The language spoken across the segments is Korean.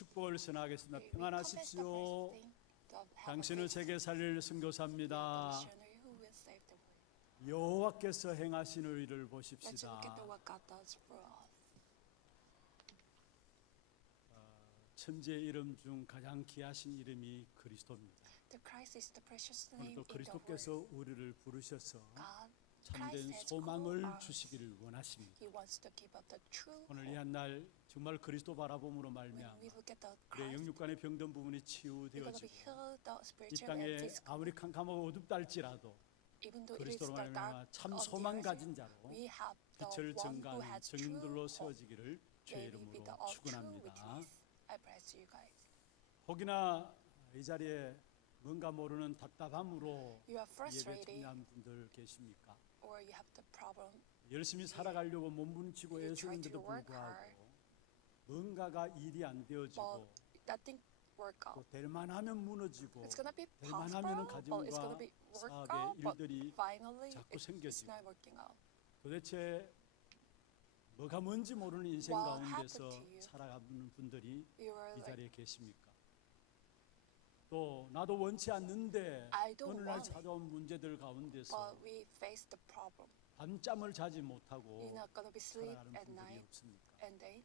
축복을 전하겠습니다. We confess the 평안하십시오. first thing, the 당신을 heavenly 세계 살릴 선교사입니다. missionary who will save the world. 여호와께서 행하시는 일을 Let's look at 보십시다. what God does for us. 천지의 이름 중 가장 귀하신 이름이 그리스도입니다. The Christ is the precious name 오늘도 in the 그리스도께서 world. 우리를 부르셔서 God, 참된 Christ has 소망을 called us. 주시기를 원하십니다. He wants to give us the true 오늘 이 hope. 한 날 정말 그리스도 바라봄으로 When 말미암아 we look at the 우리의 Christ, 영육간의 병든 부분이 we're going to be 치유되어지고 healed the 이 spiritual 땅에 and physical. 아무리 캄캄하고 어둡다 할지라도 Even though it is 그리스도로 the 말미암아 dark 참 of the 소망 earth, 가진 자로 we have the 빛을 one who 증가하는 has true 증인들로 hope. 세워지기를 주의 May we be 이름으로 the all true 축원합니다. witness. I bless you guys. 혹이나 이 자리에 뭔가 모르는 답답함으로 You are 예배 frustrated 참여한 분들 계십니까? or you have the problem. 열심히 살아가려고 몸부림치고 You try 애쓰는데도 to work 불구하고 뭔가가 일이 안 But 되어지고 nothing work 또 out. 될만하면 무너지고 It's gonna be 될만하면은 possible, but it's gonna 가정과 be work 사업의 out, but 일들이 finally 자꾸 it's 생겨지고 not working out. 도대체 뭐가 뭔지 모르는 인생 What 가운데서 happened to you? 살아가는 분들이 You are 이 like, 자리에 계십니까? 또 나도 원치 않는데 I don't 어느 날 want it. 찾아온 문제들 가운데서 but we face the problem. 밤잠을 자지 You're 못하고 not gonna be sleep 살아가는 at 분들이 night 없습니까? and day.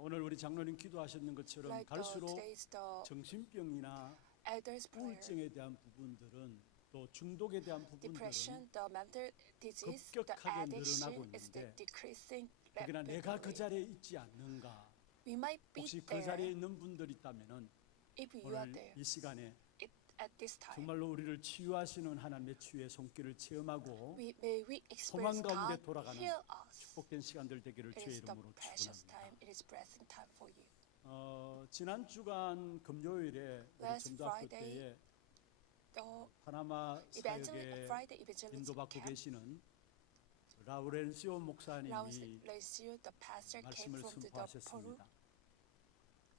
오늘 우리 장로님 기도하셨는 것처럼 Like 갈수록 today's the 정신병이나 elders prayer, 우울증에 대한 부분들은 또 중독에 대한 부분들은 depression, the mental disease, the 급격하게 addiction 늘어나고 is the 있는데 decreasing 그러나 내가 그 rapidly. 자리에 있지 않는가? We might be 혹시 그 자리에 there 있는 분들 있다면은 if you are 오늘 there 이 시간에 at this time. 정말로 우리를 치유하시는 하나님의 치유의 손길을 체험하고 May we 소망 experience 가운데 God 돌아가는 heal us. 축복된 시간들 되기를 It 주의 is the 이름으로 precious time. 축원합니다. It is blessing time for you. 지난 주간 금요일에 우리 Last 전도학교 Friday, 때에 The 파나마 사역에 Friday evangelism 인도받고 camp, 계시는 라우렌시오 목사님이 Laurencio, the pastor, came 말씀을 from the Peru. 선포하셨습니다.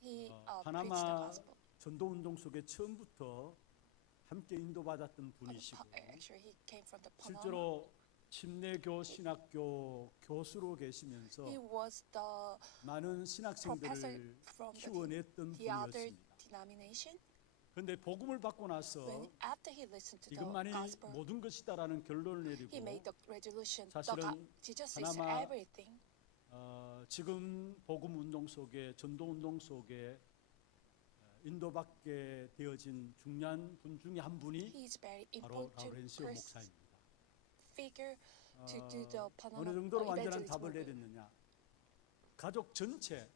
He preached the 파나마 gospel. 전도운동 속에 처음부터 함께 인도받았던 분이시고 Actually, he came from the Panama. 실제로 침례교 신학교 교수로 계시면서 He was the 많은 professor 신학생들을 from 키워냈던 the other 분이었습니다. denomination. 그런데 복음을 받고 나서 When after he listened to the 이것만이 gospel, 모든 것이다라는 결론을 내리고 he made the resolution. 사실은 Jesus is 파나마 everything. 지금 복음 운동 속에 전도 운동 속에 인도받게 되어진 중요한 분 중에 한 분이 He is very 바로 important 라우렌시오 목사입니다. figure to do the Panama 어느 정도로 완전한 evangelism 답을 movement. 내렸느냐? 가족 전체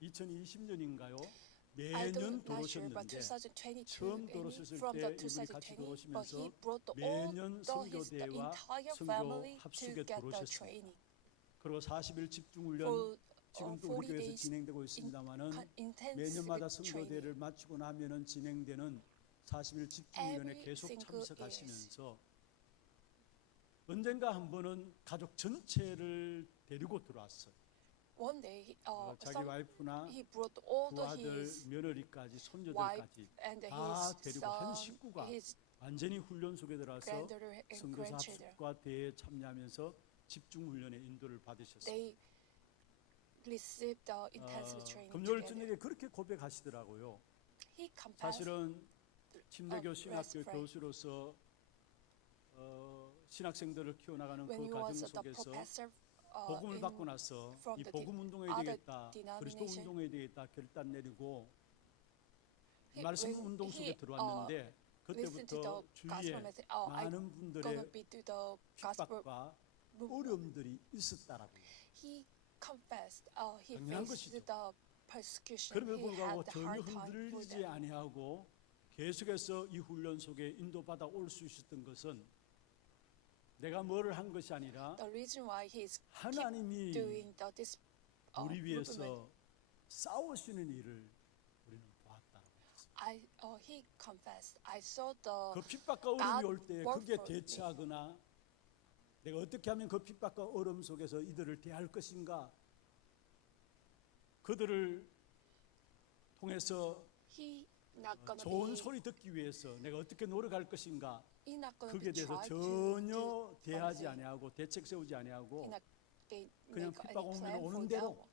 2020년인가요? I 매년 don't not sure, but 들어오셨는데 2022 처음 들어오셨을 from 때 the 이분이 같이 2020, but 들어오시면서 he brought the, 매년 all the, his, the 선교대회와 entire 선교 family to 합숙에 get the 들어오셨습니다. training. 그리고 40일 집중훈련 For, 지금도 40 우리 교회에서 days 진행되고 있습니다만은 intensive 매년마다 training. 선교대회를 마치고 나면은 진행되는 40일 집중훈련에 Every 계속 single 참석하시면서 언젠가 한 번은 가족 전체를 데리고 들어왔어요. One day, 자기 와이프나 he brought all 두 the 아들, his 며느리까지, wife 손녀들까지 and 다 his 데리고 한 son, 식구가 his 완전히 훈련 속에 들어가서 granddaughter and 선교사 grandchildren. 합숙과 대회에 참여하면서 집중훈련에 인도를 받으셨어요. They received the intensive training 금요일 together. 저녁에 그렇게 고백하시더라고요. He confessed 사실은 침례교 last 신학교 Friday. 교수로서 신학생들을 키워나가는 when 그 he 과정 was the 속에서 professor 복음을 in 받고 나서 from 이 the 복음 운동에 other 되겠다, 그리스도 denomination. 운동에 되겠다 결단 내리고 He- 말씀 when 운동 속에 he, 들어왔는데 listen to 그때부터 the 주위에 gospel message. I'm 많은 gonna 분들의 be to the gospel. 핍박과 movement. 어려움들이 있었다라고요. He confessed. He 당연한 faced 것이죠. the persecution. 그럼에도 He 불구하고 had the 전혀 hard time for 흔들리지 them. 아니하고 계속해서 이 훈련 속에 인도받아 올 수 있었던 것은 내가 뭐를 한 것이 아니라 The reason why he's keep 하나님이 doing this 우리 movement, 위해서 싸우시는 일을 우리는 보았다라고 했어요. he confessed. I saw the 그 핍박과 어려움이 God 올 때 worked 그게 for 대처하거나 내가 어떻게 하면 그 핍박과 어려움 속에서 이들을 대할 것인가, 그들을 통해서 he not gonna 좋은 be 소리 듣기 위해서 내가 어떻게 노력할 것인가, he not gonna 그게 be 대해서 tried 전혀 to 대하지 do 아니하고 대책 세우지 he 아니하고 not they 그냥 make 핍박 any 오면 plan 오는 for 대로 that one.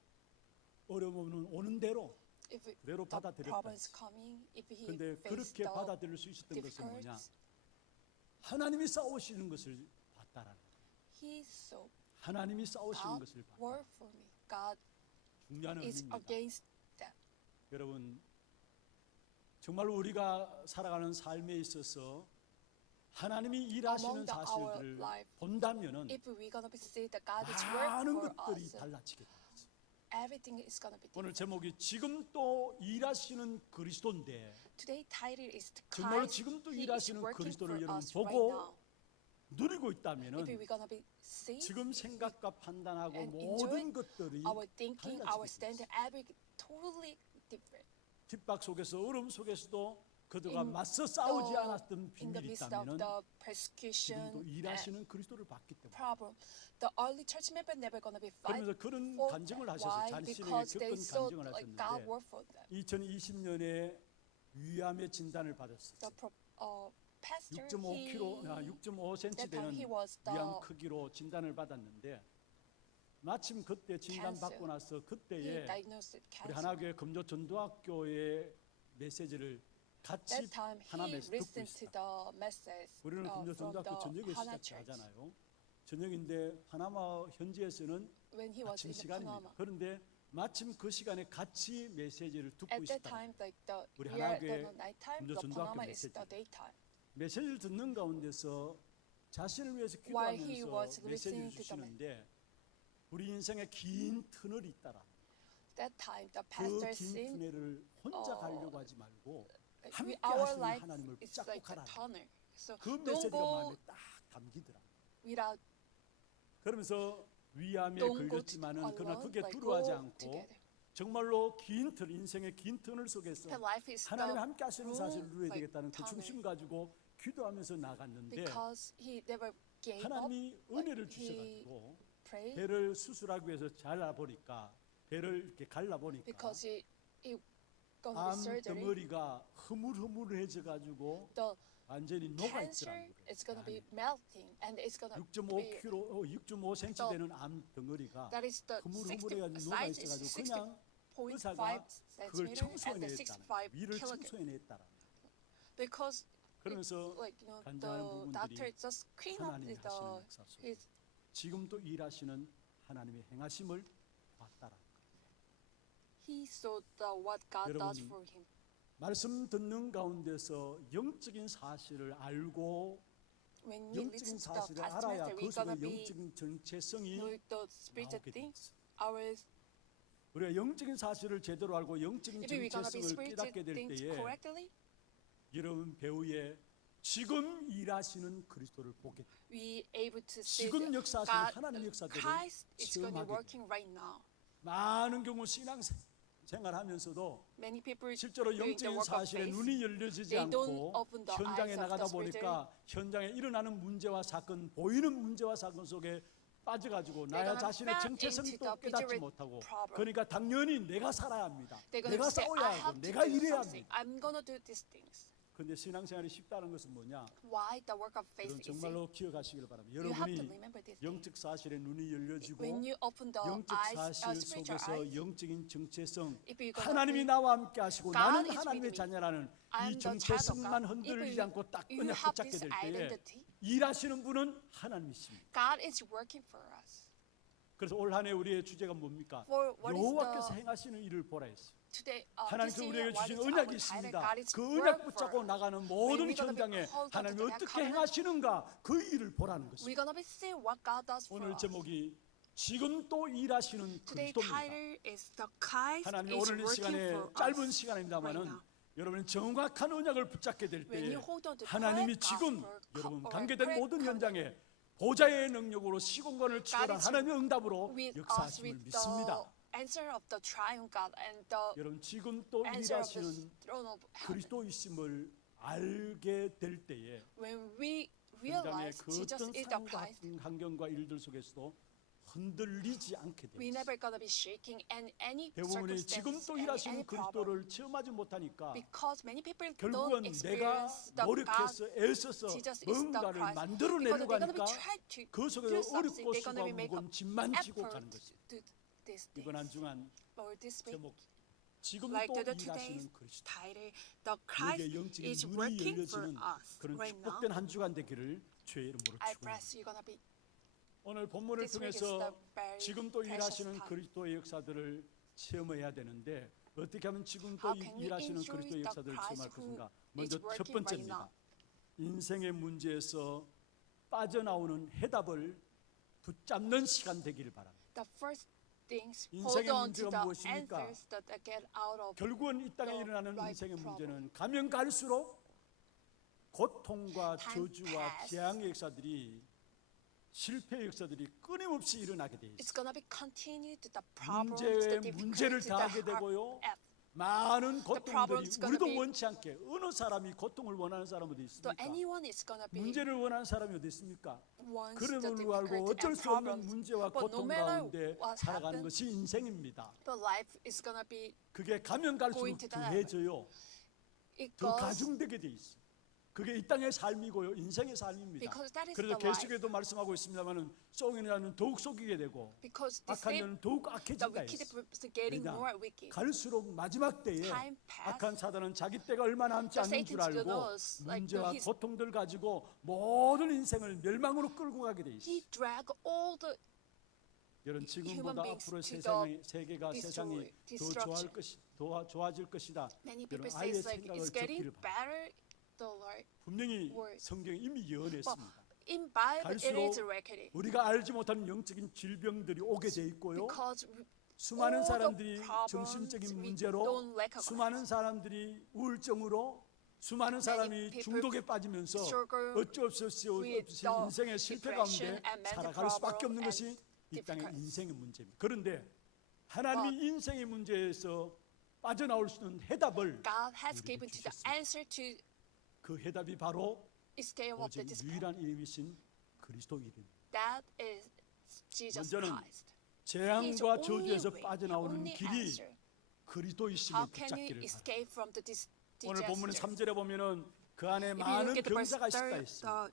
어려움은 오는 대로 if 그대로 the 받아들였다. problem is coming, if he 근데 faced 그렇게 the 받아들일 수 있었던 것은 뭐냐? difficulties, 하나님이 싸우시는 것을 봤다라는 거예요. he saw 하나님이 싸우시는 God 것을 봤다. work for me. God 중요한 is 의미입니다. against that. 여러분, 정말 우리가 살아가는 삶에 있어서 하나님이 일하시는 Among our 사실들을 life, 본다면은 If we're gonna be see that God is 많은 work for 것들이 us, 달라지게 됩니다. everything is gonna be 오늘 different. 제목이 지금 또 일하시는 그리스도인데 Today title is the 정말로 Christ. 지금 또 He is 일하시는 working 그리스도를 for 여러분 us right 보고 now. 누리고 If 있다면은 we're gonna be see 지금 생각과 판단하고 and 모든 enjoy 것들이 our thinking, our 달라지게 standard, 됩니다. every totally different. 핍박 속에서 어려움 속에서도 그들과 In 맞서 싸우지 the- 않았던 In the 비밀이 midst of 있다면은 the 지금도 persecution and 일하시는 그리스도를 봤기 때문에 problem, the early church member never gonna be fight 그러면서 그런 for 간증을 that. 하셔서 Why? 자신에게 Because they 겪은 saw 간증을 like God 하셨는데 work for them. 2020년에 위암의 진단을 받았어요. The pastor, 6.5kg, 6.5cm that time he 되는 was the 위암 크기로 진단을 받았는데 마침 그때 진단 받고 cancer. 나서 he 그때에 diagnosed 우리 cancer. 하나교회 금조 전도학교의 메시지를 같이 That time he 하나님에서 듣고 listened to 있다. the message 우리는 금조 from 전도학교 the 저녁에 Hana 시작해 Church 하잖아요. 저녁인데 파나마 현지에서는 when he was 아침 in 시간입니다. Panama. 그런데 마침 그 시간에 같이 메시지를 듣고 At that 있었다. time, like the 우리 here 하나교회 the night time, 금조 the 전도학교 Panama is the 메시지. daytime. 메시지를 듣는 가운데서 자신을 위해서 While he 기도하면서 was 메시지를 listening to the 주시는데 우리 인생에 긴 터널이 있다라. That time, the 그 pastor 긴 said, 터널을 혼자 가려고 하지 말고 like, 함께 our 하시는 life 하나님을 is 붙잡고 like a 가라. tunnel. So 그 don't 메시지가 go 마음에 딱 담기더라. without, 그러면서 위암에 don't go 걸렸지만은 그러나 alone, 그게 like 두려워하지 go 않고 together. 정말로 긴 터널, 인생의 긴 터널 속에서 The life is 하나님 the 함께 하시는 사실을 누려야 like 되겠다는 그 tunnel. 중심 가지고 기도하면서 나갔는데 because he never gave up. 하나님이 은혜를 like he 주셔가지고 prayed 배를 수술하기 위해서 잘라보니까 배를 이렇게 갈라보니까 because he gonna be 암 surgery. 덩어리가 흐물흐물해져 가지고 The 완전히 cancer 녹아있더라고요. is gonna be melting and it's gonna be 6.5cm 되는 암 덩어리가 that is the 60 흐물흐물해가지고 size is 녹아있어가지고 그냥 60.5 의사가 그걸 centimeter and the 청소해냈다는 65 위를 kilogram 청소해냈다라. because 그러면서 like you know 간단한 the 부분들이 doctor just clean up 하나님이 the 하시는 역사 속에 his 지금도 일하시는 하나님의 행하심을 봤다라. he saw the what God does 여러분, for him. 말씀 듣는 가운데서 영적인 사실을 알고 When we 영적인 listen to the 사실을 past 알아야 master, 그 we're gonna 속에 be 영적인 정체성이 know the spiritual 나오게 things. 됩니다. Our 우리가 영적인 사실을 제대로 알고 영적인 if we're gonna be 정체성을 spiritual 깨닫게 될 things 때에 correctly, 여러분 배후에 지금 일하시는 그리스도를 보게 됩니다. we able to see 지금 the 역사하시는 God, 하나님 역사들을 Christ is gonna be 체험하게 working right now. 많은 경우 신앙 생활하면서도 Many people 실제로 doing the 영적인 work of 사실에 faith. 눈이 열려지지 They don't 않고 open the 현장에 eyes of 나가다 the spirit. 보니까 현장에 일어나는 문제와 사건, 보이는 문제와 사건 속에 빠져가지고 나의 gonna 자신의 fall 정체성도 into the 깨닫지 vigilant 못하고 problem. 그러니까 당연히 내가 살아야 합니다. They're gonna 내가 say, 싸워야 I 하고 have to 내가 do 일해야 something. 합니다. I'm gonna do these things. 그런데 신앙생활이 쉽다는 것은 뭐냐? Why the work of faith 여러분 is easy? 정말로 기억하시길 바랍니다. You have to 여러분이 remember this. thing. 영적 사실에 눈이 열려지고 When you open the 영적 eyes, 사실 spiritual 속에서 eyes, 영적인 정체성 if you're gonna 하나님이 be, 나와 함께 하시고 God 나는 is with 하나님의 me. 자녀라는 I'm 이 the child of 정체성만 God. 흔들리지 If 않고 딱 you 언약 have 붙잡게 this 될 때에 identity, 일하시는 분은 하나님이십니다. God is working for us. 그래서 올 한 해 우리의 주제가 뭡니까? For what is 여호와께서 the 행하시는 일을 보라 했어요. today? 하나님께서 this 우리에게 year, what 주신 is 언약이 our title? 있습니다. God is 그 work 언약 for 붙잡고 us. 나가는 When 모든 we're gonna be 현장에 called 하나님이 unto that 어떻게 covenant, 행하시는가 그 일을 보라는 것입니다. We're gonna be see what God does for 오늘 us. 제목이 지금 또 일하시는 Today 그리스도입니다. title is the Christ 하나님 is 오늘 이 working 시간에 for 짧은 us. 시간입니다만은 right now. 여러분 정확한 언약을 붙잡게 될 When 때 you hold on to 하나님이 correct 지금 gospel, 여러분 or 관계된 correct 모든 covenant, 현장에 보좌의 능력으로 시공간을 초월한 is 하나님의 응답으로 with us 역사하심을 with 믿습니다. the answer of the triune God and the 여러분 지금 또 answer of the 일하시는 throne of heaven. 그리스도이심을 알게 될 때에 When we 현장의 realize 그 Jesus 어떤 is the 상황과 Christ, 환경과 일들 속에서도 흔들리지 않게 we 됩니다. never gonna be shaking in any 대부분이 지금 circumstance, 또 any 일하시는 problem. 그리스도를 체험하지 못하니까 Because many people don't 결국은 내가 experience the God, 노력해서 애써서 Jesus is the 뭔가를 Christ. 만들어내려고 Because they're gonna be 하니까 trying to 그 do 속에서 something, 어렵고 they're gonna 수고하고 be make 무거운 짐만 지고 가는 effort 것이 to do these 이번 한 things. 주간 or this week, 제목 지금도 like the today's 일하시는 그리스도. title, the 우리에게 Christ 영적인 is 눈이 working for 열려지는 us 그런 right now. 축복된 한 주간 되기를 주의 이름으로 I 축원합니다. bless you gonna be 오늘 본문을 this week is the 통해서 very 지금도 precious 일하시는 time. 그리스도의 역사들을 체험해야 되는데 어떻게 하면 지금도 How can we 일하시는 enjoy 그리스도의 the 역사들을 Christ 체험할 who 것인가? is 먼저 첫 working right 번째입니다. now? 인생의 문제에서 빠져나오는 해답을 붙잡는 시간 되기를 바랍니다. The first things 인생의 hold on 문제가 to the 무엇입니까? answers that I get out of. 결국은 이 땅에 the 일어나는 right 인생의 problem. 문제는 가면 갈수록 고통과 Time 저주와 pass. 재앙의 역사들이 실패의 역사들이 끊임없이 일어나게 돼 It's 있어요. gonna be continued to the problems, 문제에 the 문제를 difficulties, 더하게 the 되고요. hard. 많은 고통들이 problem's gonna 우리도 be- 원치 않게 어느 사람이 고통을 원하는 사람 어디 So 있습니까? anyone is gonna be 문제를 원하는 사람이 어디 있습니까? wants the 그럼을 알고 difficulty 어쩔 and 수 없는 problems. 문제와 But no 고통 matter 가운데 what 살아가는 happens, 것이 인생입니다. but life is gonna be 그게 가면 갈수록 going to that 더해져요. it 더 goes 가중되게 돼 있어요. 그게 이 땅의 삶이고요, 인생의 삶입니다. because that is 그래서 the life. 계시록에도 말씀하고 있습니다만은 속이는 자는 더욱 속이게 되고 Because the 악한 same, 자는 더욱 the 악해진다 wicked 했어요. person getting 왜냐? more wicked. 갈수록 마지막 때에 Time pass. 악한 사단은 자기 때가 얼마 남지 The 않는 줄 Satan 알고 knows, like, 문제와 his- 고통들 가지고 모든 인생을 멸망으로 끌고 가게 돼 있어요. He drag all the 여러분 지금보다 human beings 앞으로 to 세계가 세상이 더 destruction. 좋아질 것이다. many 여러분 people 아예 say like 생각을 it's getting 접기를 바랍니다. better. The Lord 분명히 word. 성경이 이미 예언했습니다. in Bible it is 갈수록 recorded 우리가 알지 못하는 영적인 질병들이 오게 돼 있고요. because 수많은 all the 사람들이 problems 정신적인 we 문제로, don't recognize. 수많은 사람들이 우울증으로, 수많은 사람이 people 중독에 빠지면서 struggle 어쩔 수 없이 with the 인생의 실패 depression 가운데 and mental 살아갈 수밖에 problem 없는 것이 and 이 땅의 difficulties. 인생의 문제입니다. 그런데 하나님이 인생의 문제에서 빠져나올 수 있는 해답을 God has 우리에게 given to the 주셨습니다. answer to 그 해답이 바로 escape of the 오직 despair. 유일한 이름이신 그리스도 이름입니다. That is Jesus 먼저는 Christ. He is 재앙과 the 저주에서 only way, 빠져나오는 only 길이 answer. 그리스도이심을 How can you 붙잡기를 바랍니다. escape from the 오늘 본문 disaster? 3절에 보면은 그 안에 If you 많은 look at the verse 병자가 있었다 third, 했습니다.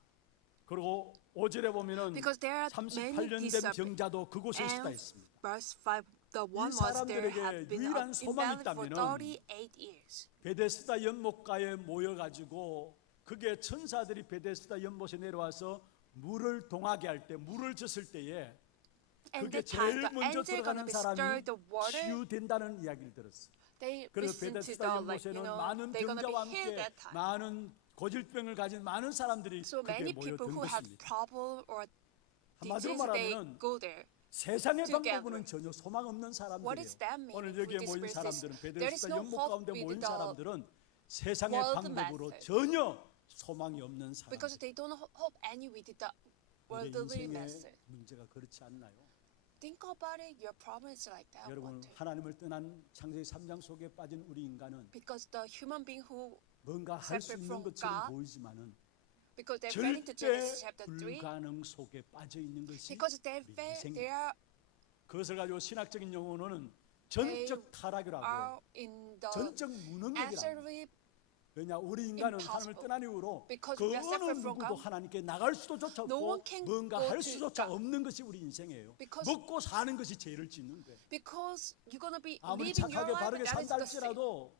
그리고 5절에 보면은 because there are many 38년 된 disciples. 병자도 그곳에 있었다 And 했습니다. verse 5, the one was there 사람들에게 had been 유일한 소망이 invalid for 있다면은 38 years. 베데스다 연못가에 모여가지고 그게 천사들이 베데스다 연못에 내려와서 물을 동하게 할 때, 물을 졌을 때에 And 그게 the time 제일 the 먼저 angel 들어가는 gonna be stir 사람이 the water, 치유된다는 이야기를 들었어요. they 그래서 listen to 베데스다 the like you 연못에는 know 많은 they're gonna 병자와 be healed 함께 that time. 많은 고질병을 가진 많은 사람들이 So 그게 many people 모여든 who have 것입니다. problem or 한마디로 disease they 말하면 go there. 세상의 together. 방법은 전혀 소망 없는 What 사람들이에요. is that meaning 오늘 for 여기에 this 모인 verse? 사람들은 There is 베데스다 no 연못 hope 가운데 with 모인 the 사람들은 세상의 world 방법으로 method. 전혀 소망이 없는 사람. Because they don't hope any with the 우리 worldly 인생의 method. 문제가 그렇지 않나요? Think about it. Your problem is like that 여러분 one day. 하나님을 떠난 창세기 3장 속에 빠진 우리 인간은 Because the human being who, 뭔가 할 수 separate 있는 from 것처럼 God, 보이지만은 because they fell into 절대 Genesis chapter 3, 불가능 속에 빠져 있는 것이 because they 우리 fell, 인생입니다. they are 그것을 가지고 신학적인 용어로는 전적 타락이라고 in the 전적 무능력이라고. absolutely 왜냐 우리 인간은 하나님을 impossible. 떠난 이후로 Because 그 we are 어느 separate from 누구도 God. 하나님께 나갈 수도조차 No 없고 one can 뭔가 go 할 to 수조차 God. 없는 것이 우리 인생이에요. Because- 먹고 사는 것이 죄를 짓는 거예요. because you're gonna be 아무리 living your 착하게 life. 바르게 That is the sin. 산달지라도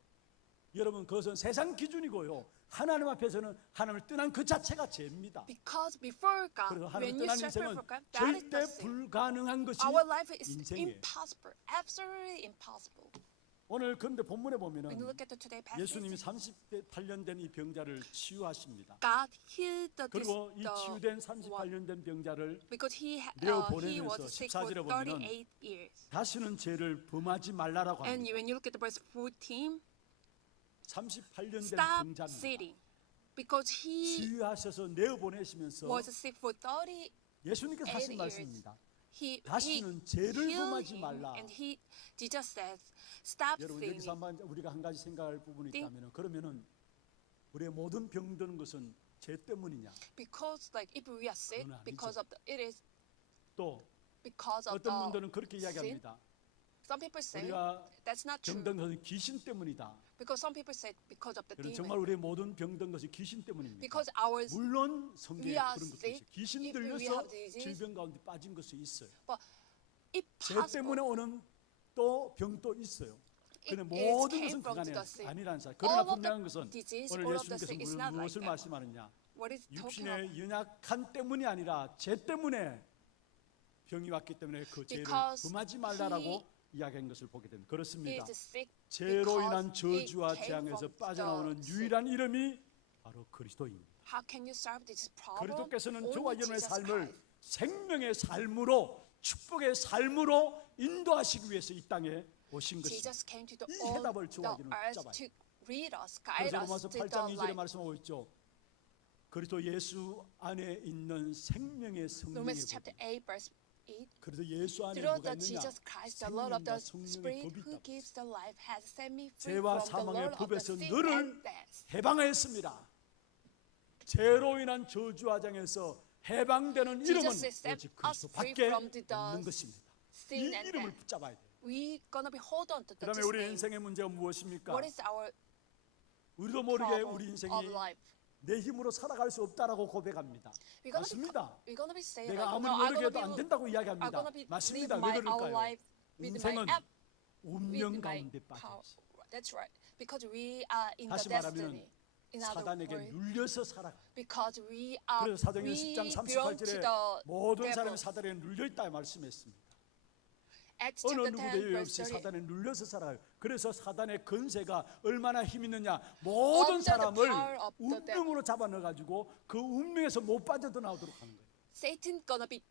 여러분 그것은 세상 기준이고요. 하나님 앞에서는 하나님을 떠난 그 자체가 죄입니다. Because before God, 그래서 when 하나님 you 떠난 separate 인생은 from God, that is 절대 the sin. 불가능한 것이 Our life is 인생이에요. impossible, absolutely impossible. 오늘 그런데 본문에 보면은 When you look at the today passage, 예수님이 38년 된 이 병자를 치유하십니다. God healed 그리고 이 the 치유된 one 38년 된 병자를 because he 내어 he was 보내면서 sick for 14절에 보면은 38 years. 다시는 죄를 범하지 말라라고 And 합니다. when you look at the verse 14, 38년 된 stop 병자입니다. sitting because he 치유하셔서 내어 보내시면서 was sick for 38 예수님께서 하신 years. 말씀입니다. He 다시는 죄를 healed 범하지 him, 말라. and he Jesus says, stop 여러분 sinning. 여기서 한번 우리가 한 가지 생각할 부분이 있다면 그러면은 우리의 모든 병드는 것은 죄 때문이냐? Because like if we are sick 그건 아니죠. because of it is 또 because of 어떤 the 분들은 그렇게 sin. 이야기합니다. Some people say 우리가 that's not true. 병든 것은 귀신 때문이다. Because some people say because of the 여러분 demon. 정말 우리의 모든 병든 것이 귀신 때문입니다. Because our 물론 성경에 we are 그런 것도 sick, 있어요. 귀신 if we 들려서 have disease. 질병 가운데 빠진 것이 있어요. but 죄 impossible. 때문에 오는 또 병도 있어요. 근데 It 모든 came 것은 from 그간에 the sick. 아니라는 사실. 그러나 All of the 분명한 것은 disease, 오늘 all of the 예수님께서 sick is not like 무엇을 that. 말씀하느냐? What is talking about? 육신의 연약한 때문이 아니라 죄 때문에 병이 왔기 때문에 그 죄를 Because 범하지 말라라고 이야기한 것을 보게 됩니다. 그렇습니다. He is sick 죄로 인한 because it 저주와 came 재앙에서 from 빠져나오는 the 유일한 이름이 바로 그리스도입니다. How can you solve this problem? 그리스도께서는 Only 저와 여러분의 Jesus 삶을 Christ. 생명의 삶으로 축복의 삶으로 인도하시기 위해서 이 땅에 오신 것입니다. Jesus came to 이 the 해답을 저와 earth 여러분은 붙잡아야 to lead us, guide 그래서 us 로마서 to 8장 the 2절에 light. 말씀하고 있죠. 그리스도 예수 안에 있는 생명의 성령의 Romans 법. chapter 8 verse 8. 그래서 예수 안에 Through 뭐가 the 있느냐? Jesus Christ, the Lord of the 생명과 성령의 Spirit 법이 who 있다. gives the life has set me free 죄와 from the 사망의 Lord of the 법에서 sin 너를 and death. 해방하였습니다. 죄로 인한 저주와 장에서 해방되는 이름은 Jesus set 오직 us 그리스도밖에 free from the 없는 것입니다. 이 sin and 이름을 death. 붙잡아야 돼요. We gonna be hold on to 그다음에 this 우리 name. 인생의 문제가 무엇입니까? What is our 우리도 모르게 problem 우리 인생이 of life? 내 힘으로 살아갈 수 없다라고 고백합니다. We're gonna 맞습니다. we're gonna be saying 내가 like, 아무리 no, I'm 노력해도 gonna 안 be 된다고 I'm 이야기합니다. gonna be 맞습니다. live 왜 my our 그럴까요? life with my 인생은 app, 운명 with my 가운데 power. 빠져 있어요. That's right. Because we are in the 다시 말하면 destiny. In other 사단에게 words, 눌려서 살아가. because we are 그래서 사도행전 we 10장 belong to 38절에 the 모든 devil. 사람이 사단에 눌려 있다 말씀했습니다. Acts 어느 chapter 10 누구도 예외 verse 없이 30. 사단에 눌려서 살아요. 그래서 사단의 건세가 얼마나 힘 있느냐? 모든 Under the 사람을 power of the devil. 운명으로 잡아넣어 가지고 그 운명에서 못 빠져나오도록 하는 거예요. Satan gonna be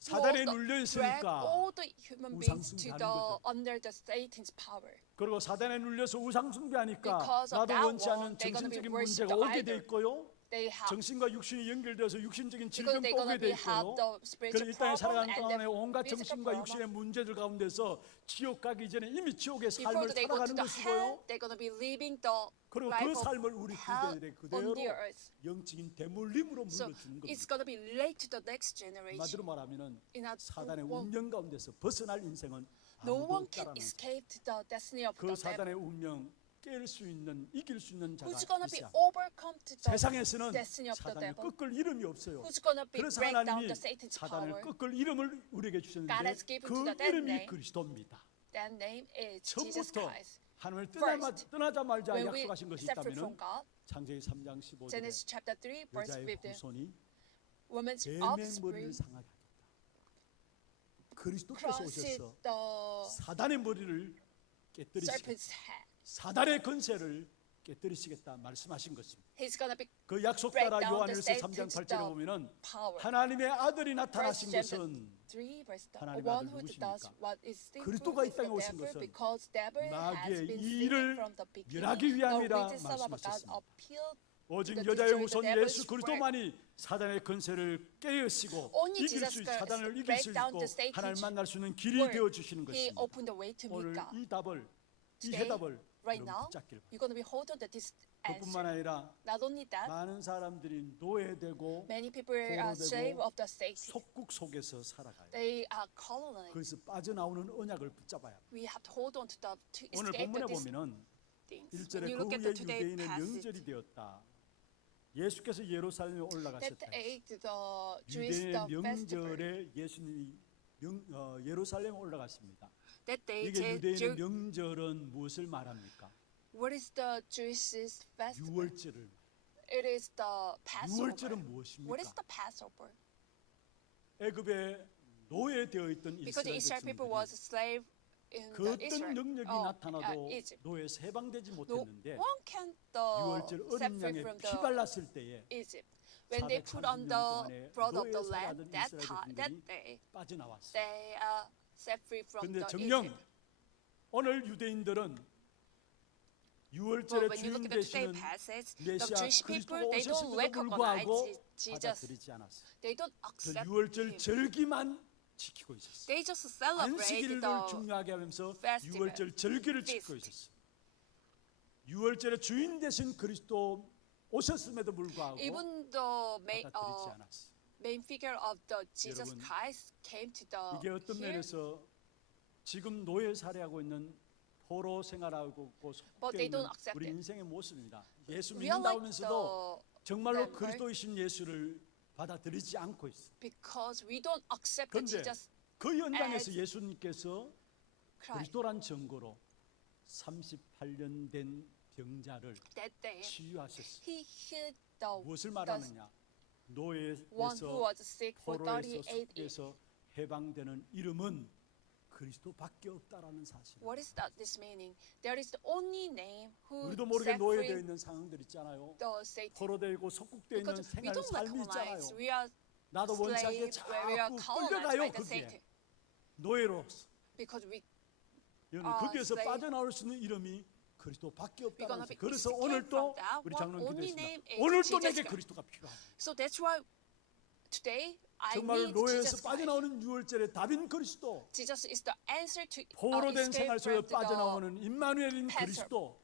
사단에 drag 눌려 있으니까 all the human beings to 우상숭배하는 the 거죠. under the Satan's power. 그리고 사단에 눌려서 우상 숭배하니까 Because of 나도 that 원치 않은 one, they're gonna be 정신적인 worship 문제가 the 오게 돼 idol. 있고요. They have 정신과 육신이 연결되어서 육신적인 because 질병도 they're 오게 gonna 돼 be have 있고요. the 그래서 spiritual 이 땅에 problem 살아가는 and 동안에 the 온갖 physical 정신과 problem. 육신의 문제들 가운데서 지옥 가기 전에 이미 지옥의 Before 삶을 they go to 살아가는 the hell, 것이고요. they're gonna be living the 그리고 그 life of 삶을 우리 hell 후대들에 on 그대로 the earth. 영적인 대물림으로 So 물려주는 겁니다. it's gonna be late to the next generation. 한마디로 말하면은 In other 사단의 words, 운명 가운데서 벗어날 인생은 no 아무도 one can 없다라는 거죠. escape to the destiny of 그 the devil. 사단의 운명 깰 수 있는 이길 수 있는 자가 Who's gonna be 있어야 합니다. overcome to the 세상에서는 destiny of the 사단을 devil? 꺾을 이름이 없어요. Who's gonna be 그래서 break down 하나님이 the Satan's 사단을 power? 꺾을 이름을 우리에게 God 주셨는데 has given 그 to the dead 이름이 name. 그리스도입니다. That name is Jesus 처음부터 Christ. 하나님을 First, 떠나자마자 When we 약속하신 것이 separate from 있다면 God, 창세기 3장 15절에 Genesis chapter 3 verse 여자의 15, 후손이 woman's 뱀의 머리를 offspring 상하게 하겠다. 그리스도께서 crosses 오셔서 the 사단의 머리를 깨뜨리시겠다. serpent's head. 사단의 건세를 깨뜨리시겠다 말씀하신 것입니다. He's gonna be 그 약속 따라 break down 요한일서 the 3장 Satan's 8절에 보면은 power. 하나님의 아들이 나타나신 First 것은 3 verse 하나님의 one 아들 who 누구십니까? does what is sinful 그리스도가 이 with the 땅에 오신 devil 것은 because devil has 마귀의 been 이 일을 sinning from the beginning. 멸하기 The 위함이라 reason of God 말씀하셨습니다. appealed 오직 to 여자의 destroy 후손 the devil's 예수 그리스도만이 사단의 건세를 깨으시고 Only 이길 Jesus 수 Christ 사단을 이길 break 수 down 있고 the Satan's 하나님 만날 수 있는 길이 word. 되어 주시는 He 것입니다. opened the way to meet 오늘 God. 이 답을 이 Today, 해답을 right 여러분 now, 붙잡기를 바랍니다. you're gonna be hold on to this 그뿐만 answer. 아니라 Not only that, 많은 사람들이 노예되고 many people are 포로되고 slave of the Satan. 속국 속에서 살아가요. They are colonized. 거기서 빠져나오는 언약을 붙잡아야 합니다. We have to hold on to 오늘 escape 본문에 these 보면은 things. 1절에 When you 그 look at 후에 the today 유대인의 passage, 명절이 되었다. 예수께서 예루살렘에 that 올라가셨다. ate the Jewish 유대인의 the festival. 명절에 예수님이 예루살렘에 올라갔습니다. That day, 이게 유대인의 명절은 무엇을 말합니까? what is the Jewish festival? 유월절을. It is the Passover. 유월절은 What is 무엇입니까? the Passover? 애굽에 노예되어 있던 Because the 이스라엘 Israel people 백성들이 was a slave in 그 the 어떤 Israel. 능력이 나타나도 Egypt. 노예에서 해방되지 No 못했는데 one can 유월절 set 어린 free 양에 from 피 the 발랐을 때에 Egypt. When they put on 430년 the 동안에 blood of the 노예에 lamb, 살아가던 that 이스라엘 that 백성들이 day 빠져나왔어요. they are set free from 근데 the 정녕 Egypt. 오늘 유대인들은 But 유월절의 when you 주인 look at the today 되시는 passage, the 메시아 Jewish 그리스도가 people they don't 오셨음에도 recognize 불구하고 Jesus. 받아들이지 않았어요. They don't 그 accept 유월절 him. 절기만 지키고 있었어요. They just celebrate 안식일을 the 중요하게 하면서 festival, 유월절 절기를 지키고 feast. 있었어요. 유월절의 주인 되신 그리스도 오셨음에도 불구하고 even the 받아들이지 않았어요. main figure of the Jesus 여러분, Christ came to the 이게 어떤 here. 면에서 지금 노예 살해하고 있는 포로 생활하고 But they 속되어 있는 don't accept 우리 it. 인생의 모습입니다. 예수 We are like 믿는다면서도 the 정말로 them, right? 그리스도이신 예수를 받아들이지 않고 있어요. because we don't accept the 그런데 Jesus. 그 현장에서 as- 예수님께서 Christ. 그리스도란 증거로 38년 된 병자를 That day, 치유하셨어요. he healed the 무엇을 말하느냐? one who 노예에서 was sick for 포로에서 38 years. 속에서 해방되는 이름은 그리스도밖에 없다라는 사실. What is that? This meaning? There is the only name who 우리도 모르게 set 노예되어 free 있는 상황들 있잖아요. the Satan. 포로되고 속국되어 있는 Because we 생활 don't 삶이 recognize 있잖아요. we are 나도 원치 않게 slaves where we are 자꾸 colonized 끌려가요 by the 거기에. Satan. 노예로서. Because we 여러분 거기에서 slave. 빠져나올 수 있는 이름이 그리스도밖에 We're 없다는 gonna 사실. be 그래서 escaped 오늘 또 from that 우리 one 장로님 only 기도했습니다. name is 오늘 또 Jesus 내게 Christ. 그리스도가 필요합니다. So that's why today I 정말 need 노예에서 Jesus Christ. 빠져나오는 유월절의 답인 그리스도. Jesus is the answer to 포로된 escape 생활 속에 from the 빠져나오는 임마누엘인 pastor. 그리스도.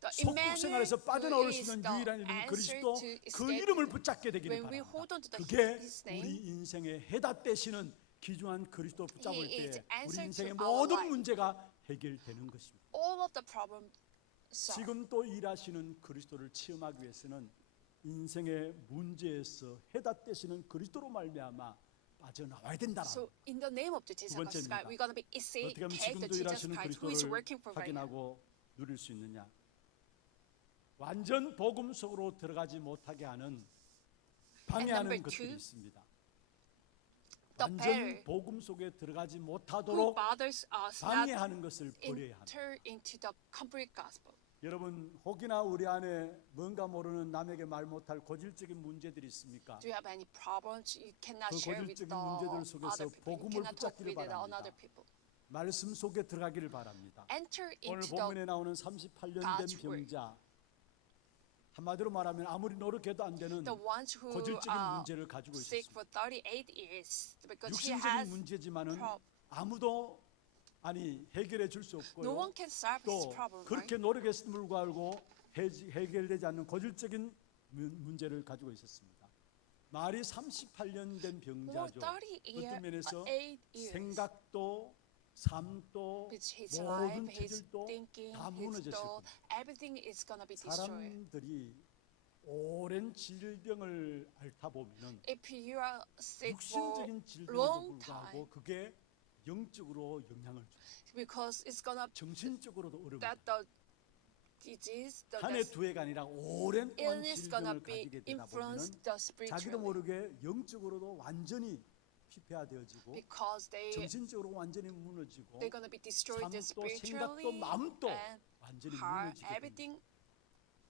The 속국 Emmanuel 생활에서 빠져나올 수 who is 있는 the 유일한 이름 answer 그리스도. to 그 escape. 이름을 붙잡게 되기를 When we 바랍니다. hold on to 그게 his name, 우리 인생의 해답 되시는 귀중한 그리스도 붙잡을 He is 때 우리 answer 인생의 to our 모든 life. 문제가 해결되는 것입니다. all of the problems solved. 지금 또 일하시는 그리스도를 체험하기 위해서는 인생의 문제에서 해답 되시는 그리스도로 말미암아 빠져나와야 된다라는 So in the name of the Jesus Christ, 번째입니다. we're gonna be escape 어떻게 하면 the 지금도 Jesus 일하시는 Christ who is 그리스도를 working for right now. 확인하고 누릴 수 있느냐? 완전 복음 속으로 들어가지 못하게 하는 방해하는 number 것들이 two, 있습니다. The 완전 better 복음 속에 들어가지 who 못하도록 bothers us not 방해하는 것을 버려야 합니다. enter into the complete gospel. 여러분 혹이나 우리 안에 뭔가 모르는 남에게 말 못할 고질적인 문제들이 있습니까? Do you have any problems you cannot 그 share with 고질적인 the 문제들 속에서 other people? You 복음을 cannot talk 붙잡기를 with the 바랍니다. another people. 말씀 속에 들어가기를 바랍니다. Enter 오늘 into the 본문에 나오는 38년 God's 된 word. 병자, 한마디로 말하면 아무리 노력해도 안 되는 the ones who 고질적인 are 문제를 가지고 sick 있었습니다. for 38 years because he 육신적인 has 문제지만은 prob- 아무도 해결해 줄 수 no 없고요. one can solve his 또 problem. 그렇게 Right? 노력했음을 불구하고 해결되지 않는 고질적인 문제를 가지고 있었습니다. 말이 38년 된 For 병자죠. 38 어떤 면에서 years, 생각도 삶도 with his life, 모든 his 체질도 thinking, 다 his 무너졌을 thought, 겁니다. everything is gonna be destroyed. 사람들이 오랜 질병을 앓다 보면은 If you are sick for 육신적인 질병에도 long 불구하고 time, 그게 영적으로 영향을 줘요. because it's gonna 정신적으로도 어려워요. that the disease, the 한 해 두 해가 아니라 오랜 동안 illness gonna 질병을 be 가지게 되다 influence 보면은 the 자기도 spiritual 모르게 영적으로도 완전히 피폐화되어지고 because 정신적으로 완전히 무너지고 they're gonna be destroyed 삶도 spiritually 생각도 마음도 and 완전히 heart, 무너지게 됩니다. everything.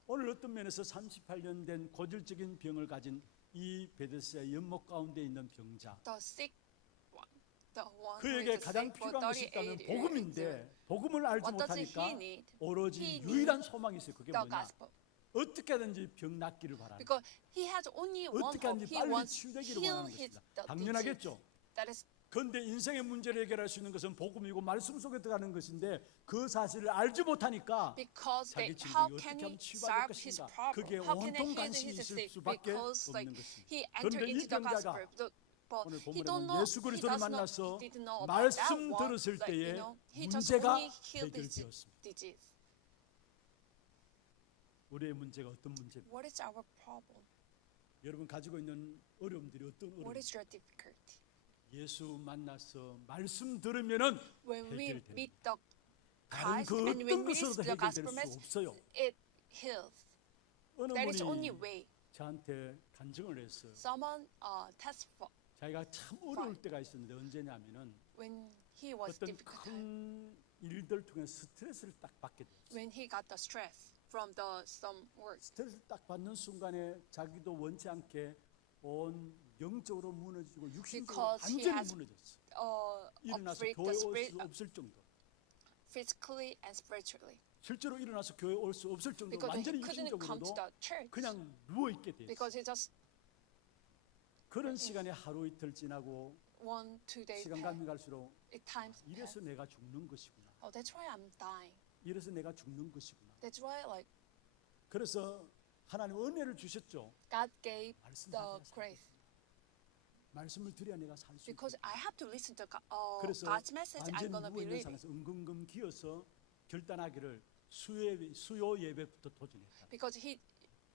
오늘 어떤 면에서 38년 된 고질적인 병을 가진 이 베데스다의 연못 가운데 있는 병자, The sick one, the one who 그에게 is 가장 sick for 필요한 것이 있다면 38 years. 복음인데 복음을 알지 What does 못하니까 he need? 오로지 He 유일한 needs 소망이 있어요. 그게 The 뭐냐? gospel, 어떻게든지 병 낫기를 바랍니다. because he has only one 어떻게 hope. 하든지 He 빨리 wants 치유되기를 heal 원하는 his 것입니다. the disease. 당연하겠죠. That is 그런데 인생의 문제를 해결할 수 있는 것은 복음이고 말씀 속에 들어가는 것인데 그 사실을 알지 못하니까 because 자기 they, how 질병이 can 어떻게 he 하면 치유받을 solve his 것인가 problem? 그게 How can he 온통 heal 관심이 his 있을 sick? 수밖에 Because like 없는 것입니다. he 그런데 entered 이 into the 병자가 gospel, but 오늘 he 본문에 don't 보면 know. 예수 He 그리스도를 does not. 만나서 He didn't know about 말씀 that one. 들었을 Like, 때에 he just 문제가 only healed his 해결되었습니다. disease. 우리의 문제가 어떤 문제입니까? What is our problem? 여러분 가지고 있는 어려움들이 어떤 What 어려움? is your difficulty? 예수 만나서 말씀 들으면은 When we 해결됩니다. meet the 다른 Christ 그 and 어떤 when we 것으로도 reach the 해결될 gospel 수 message, 없어요. it heals. 어느 That is only 분이 way. 저한테 간증을 했어요. Someone testified 자기가 참 어려울 때가 있었는데 언제냐면은 when he was 어떤 difficult time, 큰 일들 통해 스트레스를 딱 받게 됐어요. when he got the stress from the some work. 스트레스를 딱 받는 순간에 자기도 원치 않게 온 영적으로 무너지고 육신적으로 Because he 완전히 has 무너졌어. uh, 일어나서 afflict 교회 the 올 spirit 수 없을 정도. physically and spiritually 실제로 일어나서 교회 올 수 없을 정도로 because he 완전히 couldn't come to 육신적으로도 the church 그냥 누워 있게 됐어요. because he just 그런 시간이 하루 이틀 지나고 1-2 days 시간 감이 갈수록 times pass. 이래서 내가 죽는 것이구나. Oh, that's why I'm dying. 이래서 내가 죽는 것이구나. That's why like 그래서 하나님 은혜를 주셨죠. God gave 말씀 the 하나님 grace 말씀을 드려야 내가 살 수 있고. because I have to listen to 그래서 God's message. I'm 완전히 gonna 누워 있는 believe it. 상황에서 은근금 기어서 결단하기를 수요 예배부터 도전했다. Because he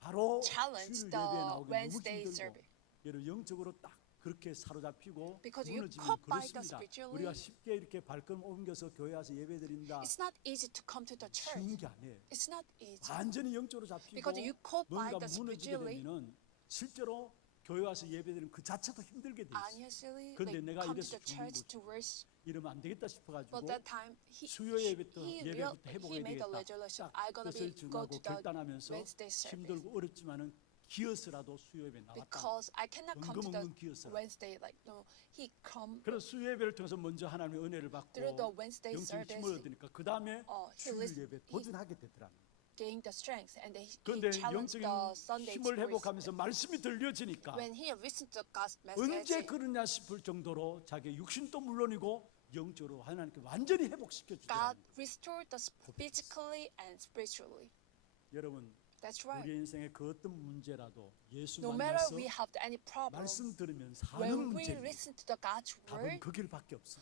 바로 challenged 주일 the 예배에 나오기 너무 Wednesday 힘들고 service. 여러분 영적으로 딱 그렇게 사로잡히고 Because you 무너지면 caught by the 그렇습니다. spiritually. 우리가 쉽게 이렇게 발걸음 옮겨서 교회 와서 예배드린다. It's not easy to come to the 쉬운 church. 게 아니에요. It's not easy. 완전히 영적으로 잡히고 Because you caught by 뭔가 the 무너지게 spiritually. 되면은 실제로 교회 와서 예배드리는 그 자체도 힘들게 돼 있어요. Honestly, 근데 like 내가 come 이래서 to the 죽는 church 거죠. to worship. 이러면 안 되겠다 싶어가지고 But that time 수요 예배부터 예배부터 해보게 he made a 되겠다. resolution. 딱 I'm gonna 뜻을 be go 정하고 to the 결단하면서 Wednesday service. 힘들고 어렵지만은 기어서라도 수요 예배 나왔다. Because I cannot come to the 은근은근 기어서. Wednesday. Like no, he come 그래서 수요 예배를 통해서 먼저 하나님의 은혜를 받고 through the Wednesday 영적인 힘을 service. 얻으니까 그 다음에 He 수요 예배 도전하게 되더라고요. gain the strength, and then he 그런데 challenged 영적인 the Sunday 힘을 service. 회복하면서 말씀이 들려지니까 When he listened to God's 언제 message, 그러냐 싶을 정도로 자기 육신도 물론이고 영적으로 하나님께 완전히 회복시켜 God 주더라고요. restored us physically and spiritually. 여러분 That's right. 우리의 인생에 그 어떤 문제라도 예수 No matter 만나서 we have any problem, 말씀 들으면 사는 when we 문제입니다. listen to the God's 답은 word, 그 길밖에 없어.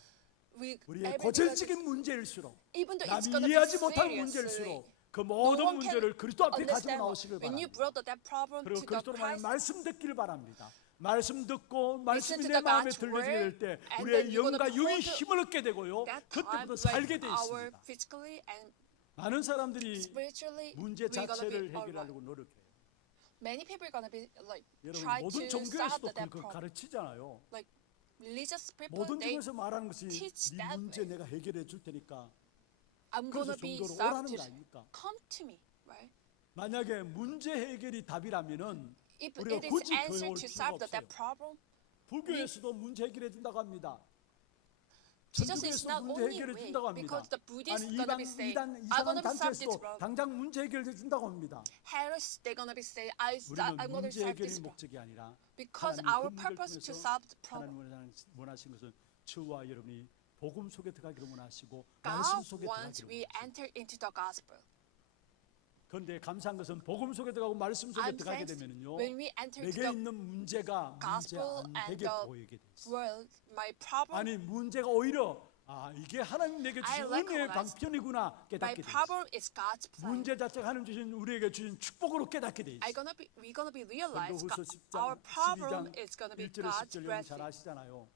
we 우리의 every 고질적인 문제일수록 even though it's 남이 gonna be 이해하지 못한 seriously, 문제일수록 그 no 모든 one can 문제를 그리스도 앞에 가지고 understand. 나오시길 When you 바랍니다. brought that problem 그리고 to the 그리스도로 말하는 Christ, 말씀 듣기를 바랍니다. 말씀 듣고 말씀이 to 내 the 마음에 God's 들려지게 word, 될 때 and 우리의 then you're gonna 영과 영이 behold 힘을 얻게 되고요. that time 그때부터 살게 돼 when our 있습니다. physically and 많은 사람들이 spiritually 문제 we're gonna 자체를 be alright. 해결하려고 노력해요. Many people are gonna be like 여러분 try 모든 to 종교에서도 solve that 그거 problem. 가르치잖아요. Like religious people, 모든 they 종교에서 말하는 것이 teach 네 that 문제 way. 내가 해결해 줄 테니까 I'm 그래서 gonna be 종교로 solved 오라는 to 거 아닙니까? come to me, right? 만약에 문제 해결이 답이라면은 If 우리가 it is 굳이 교회 answer 올 to 필요가 solve 없어요. that problem, 불교에서도 문제 해결해 준다고 합니다. Jesus is 천주교에서도 not 문제 only 해결해 way 준다고 합니다. because the Buddhists 아니 gonna be saying, 이단 I'm 이상한 gonna be solve this 단체에서도 problem. 당장 문제 해결해 준다고 합니다. Harris, they're gonna be saying, 우리는 I'm gonna 문제 solve 해결이 this problem. 목적이 아니라 Because 하나님 our 그 문제를 purpose to 통해서 solve the problem. 하나님 원하신 것은 저와 여러분이 복음 속에 들어가기를 원하시고 말씀 God 속에 wants 들어가기를 we 원하시고 enter into the gospel. 그런데 감사한 것은 복음 속에 들어가고 말씀 속에 I'm 들어가게 thankful 되면은요 when we enter into 내게 the 있는 문제가 문제 gospel 안 and 되게 the 보이게 돼 있어요. world, my problem, 아니 문제가 오히려 이게 하나님 내게 I 주신 은혜의 recognize 방편이구나 my 깨닫게 돼 있어요. problem is God's plan. 문제 자체가 하나님 주신 우리에게 주신 축복으로 깨닫게 돼 있어요. We're gonna be realized 고린도후서 our 10장 problem 12장 is gonna be 1절에 God's 10절 여러분 잘 blessing. 아시잖아요.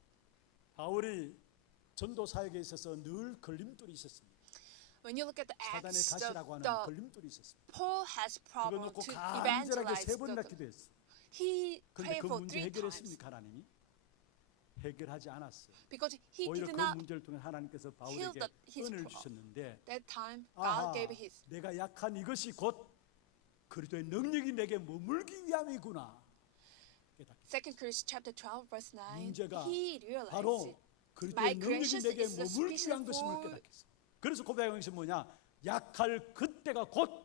바울이 전도 사역에 있어서 늘 걸림돌이 있었습니다. When you look at the 사단의 Acts, 가시라고 하는 the 걸림돌이 있었습니다. Paul has 그걸 problem 놓고 to 간절하게 evangelize. 세 번이나 기도했어요. He 그런데 prayed 그 for 문제 3 times 해결했습니까 하나님이? 해결하지 않았어요. because he 오히려 did 그 not. 문제를 통해 하나님께서 바울에게 his 은혜를 problem. 주셨는데 That time, 아하, God gave his. 내가 약한 이것이 곧 그리스도의 능력이 내게 머물기 위함이구나. 깨닫게. 2 Corinthians chapter 12 verse 9. 문제가 He realized 바로 it. 그리스도의 My 능력이 gracious 내게 is the 머물기 위한 것임을 sufficient 깨닫겠어. 그래서 고백하는 것이 뭐냐? 약할 그때가 곧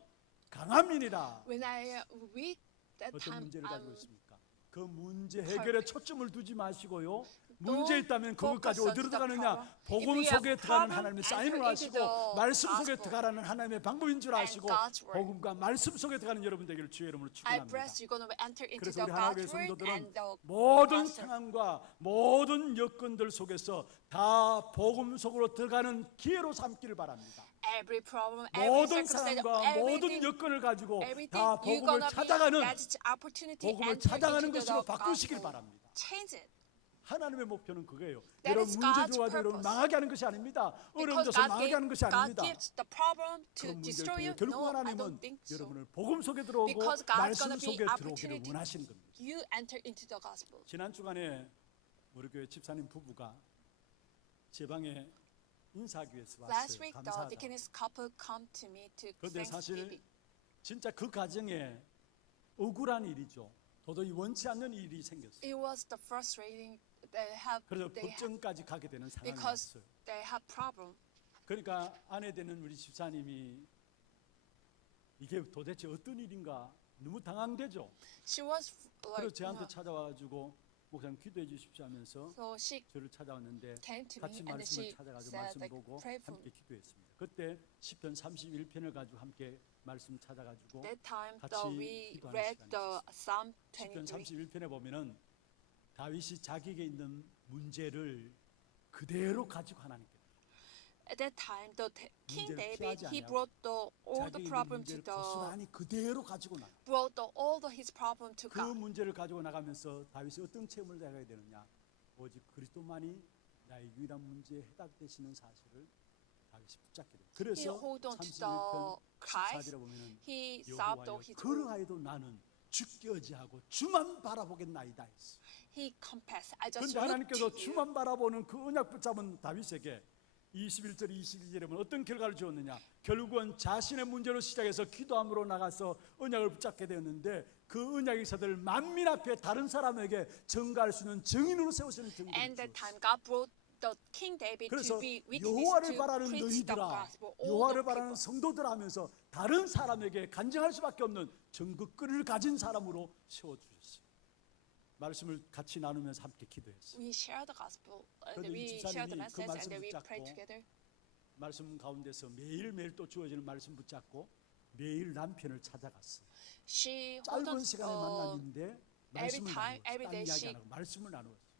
강함이니라. When I weak, that 어떤 time 문제를 가지고 I'm 있습니까? 그 문제 해결에 perfect. 초점을 두지 마시고요. 문제 있다면 그것까지 focus on 어디로 the 들어가느냐? problem. 복음 If we 속에 have 들어가는 problem, 하나님의 enter 사인을 into 아시고 the 말씀 속에 gospel. 들어가는 하나님의 방법인 줄 And 아시고 God's word. 복음과 말씀 속에 들어가는 여러분 되기를 주의 이름으로 I 축원합니다. press you're going to enter into 그래서 the 우리 하나님의 God's word 성도들은 and the 모든 gospel. 상황과 모든 여건들 속에서 다 복음 속으로 들어가는 기회로 삼기를 바랍니다. Every problem, every 모든 circumstance, 상황과 모든 everything, 여건을 가지고 everything 다 you're 복음을 gonna be 찾아가는 that's opportunity 복음을 enter 찾아가는 into 것으로 the 바꾸시길 gospel. 바랍니다. Change it. 하나님의 목표는 그거예요. That 여러분 is 문제 God's 들어와도 여러분 purpose. 망하게 하는 것이 아닙니다. Because 어려워져서 망하게 하는 것이 God 아닙니다. gives the problem to 그런 문제를 destroy 통해 you. 결국 No, I 하나님은 don't think so. 여러분을 복음 속에 들어오고 Because God's 말씀 gonna be 속에 들어오기를 opportunity. 원하시는 겁니다. You enter into the gospel. 지난 주간에 우리 교회 집사님 부부가 제 방에 인사하기 위해서 Last 왔어요. week, the 감사하다. deaconess couple come to me to 그런데 사실 Thanksgiving. 진짜 그 가정에 억울한 일이죠. 도저히 원치 않는 일이 생겼어요. It was the frustrating 그래서 they have 법정까지 가게 되는 상황이 because 왔어요. they have problem. 그러니까 아내 되는 우리 집사님이 이게 도대체 어떤 일인가 너무 당황되죠. She was 그래서 like, 저한테 찾아와가지고 목사님 기도해 주십시오 하면서 so she 저를 찾아왔는데 came to me 같이 and then 말씀을 she 찾아가지고 said 말씀 like 보고 pray for 함께 기도했습니다. 그때 시편 31편을 가지고 함께 말씀 찾아가지고 that time 같이 we 기도하는 read 시간이 the 있었어요. Psalm 시편 23. 31편에 보면은 다윗이 자기에게 있는 문제를 그대로 가지고 하나님께 At that time, King 문제를 David, 피하지 he 아니하고 brought all the 자기 있는 problem to 문제를 the 고스란히 그대로 가지고 나가. brought all his problem to 그 God. 문제를 가지고 나가면서 다윗이 어떤 체험을 해야 되느냐? 오직 그리스도만이 나의 유일한 문제에 해답되시는 사실을 다윗이 붙잡게 돼. He 그래서 hold on to 31편 the Christ. 14절에 보면은 He solved all 여호와여 his 그러하여도 나는 죽게 어지하고 주만 바라보겠나이다 했어. He confessed, I just 그런데 look 하나님께서 to you. 주만 바라보는 그 언약 붙잡은 다윗에게 21절 22절에 보면 어떤 결과를 주었느냐? 결국은 자신의 문제로 시작해서 기도함으로 나가서 언약을 붙잡게 되었는데 그 언약의 사들을 만민 앞에 다른 사람에게 증거할 수 있는 증인으로 세우시는 증거를 And that 주었어요. time, God brought the King David 그래서 to be witness 여호와를 to 바라는 preach the 너희들아, gospel. All 여호와를 the 바라는 people. 성도들 하면서 다른 사람에게 간증할 수밖에 없는 증거거리를 가진 사람으로 세워주셨어요. 말씀을 같이 나누면서 함께 기도했어요. We share the gospel, and 그런데 이 we share the 집사님이 그 message, and 말씀 then we 붙잡고 pray together. 말씀 가운데서 매일매일 또 주어지는 말씀 붙잡고 매일 남편을 찾아갔어요. She hold 짧은 on, 시간의 만남인데 말씀을 time, every 나누었어요. 딴 day 이야기 she- 안 하고 말씀을 나누었어요.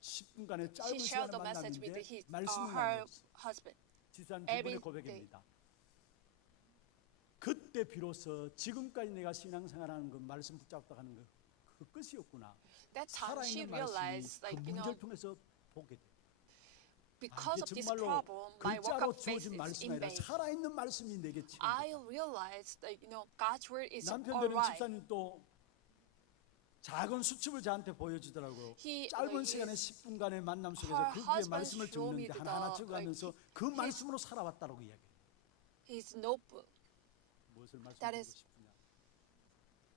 10분간의 짧은 she shared 시간의 the message with 만남인데 his, 말씀을 her 나누었어요. husband. 지난 두 번의 every 고백입니다. 그때 비로소 지금까지 내가 신앙생활하는 그 말씀 붙잡다 하는 그 끝이었구나. That time she 살아있는 realized, 말씀이 그 like, you know, 문제를 통해서 보게 돼. because of 이게 this 정말로 problem, my work 글자로 of faith 주어진 is 말씀이 in 아니라 vain. 살아있는 말씀이 내게 치는 I realized that, you know, God's word is 남편들은 alright. 집사님 또 작은 수첩을 저한테 보여주더라고요. He- 짧은 like, 시간에 10분간의 만남 속에서 her 거기에 husband 말씀을 showed me 적는데 the- 하나하나 적어가면서 like, 그 말씀으로 살아왔다고 이야기해요. His notebook. 무엇을 That 말씀드리고 is 싶으냐?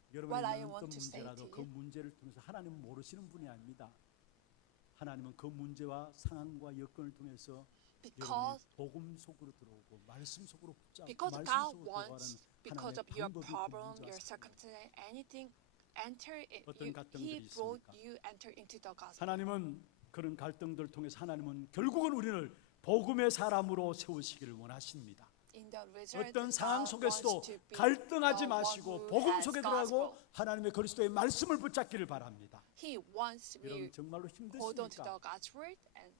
what 여러분이 I 있는 어떤 want to say 문제라도 to 그 you. 문제를 통해서 하나님은 모르시는 분이 아닙니다. 하나님은 그 문제와 상황과 여건을 통해서 Because 여러분이 복음 속으로 들어오고 말씀 속으로 붙잡고 Because 말씀 God 속으로 wants, 들어가는 because 하나님의 of your 방법이 그 problem, 문제와 your 상황. circumstance, anything, enter it. 어떤 갈등들이 He brought 있습니까? you enter into the gospel. 하나님은 그런 갈등들을 통해서 하나님은 결국은 우리를 복음의 사람으로 세우시기를 원하십니다. In the result, 어떤 상황 God 속에서도 wants to be 갈등하지 the one 마시고 who 복음 has 속에 gospel. 들어가고 하나님의 그리스도의 말씀을 붙잡기를 바랍니다. He wants to be 여러분 정말로 hold on to the 힘드시니까 God's word, and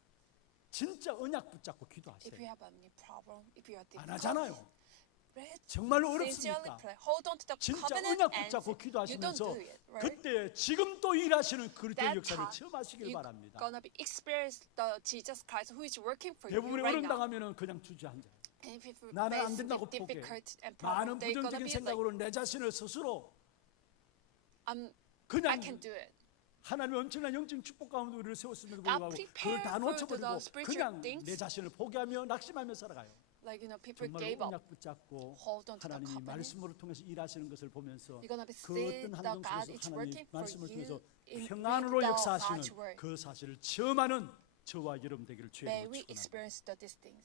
진짜 언약 붙잡고 if 기도하세요. you have any problem, if you are 안 difficult, 하잖아요. pray, 정말로 sincerely 어렵습니까? pray. Hold on to the 진짜 covenant, 언약 and 붙잡고 you don't 기도하시면서 do it, right? 그때 지금 또 일하시는 그리스도의 That 역사를 time, 체험하시길 you're 바랍니다. gonna be experience the Jesus Christ who is working for you 대부분의 right 어려움 now. 당하면은 그냥 주저앉아요. And if you 나는 안 face 된다고 with 포기해. difficult and 많은 problem, they're gonna 부정적인 be like, 생각으로 내 자신을 스스로 I 그냥 can do it. 하나님의 엄청난 영적 축복 가운데 우리를 세웠음에도 God 불구하고 prepared 그걸 다 for 놓쳐버리고 the spiritual 그냥 things. 내 자신을 포기하며 낙심하며 살아가요. Like, you know, people 정말 gave up. 언약 붙잡고 Hold on to the 하나님이 covenant. 말씀으로 통해서 일하시는 것을 보면서 You're gonna be 그 see 어떤 the 환경 God 속에서 is 하나님이 working for 말씀을 통해서 you in 평안으로 with the 역사하시는 God's word. 그 사실을 체험하는 저와 여러분 되기를 주의 May 이름으로 we 축원합니다. experience these things.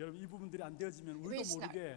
여러분 이 부분들이 안 되어지면 If 우리도 it's not- 모르게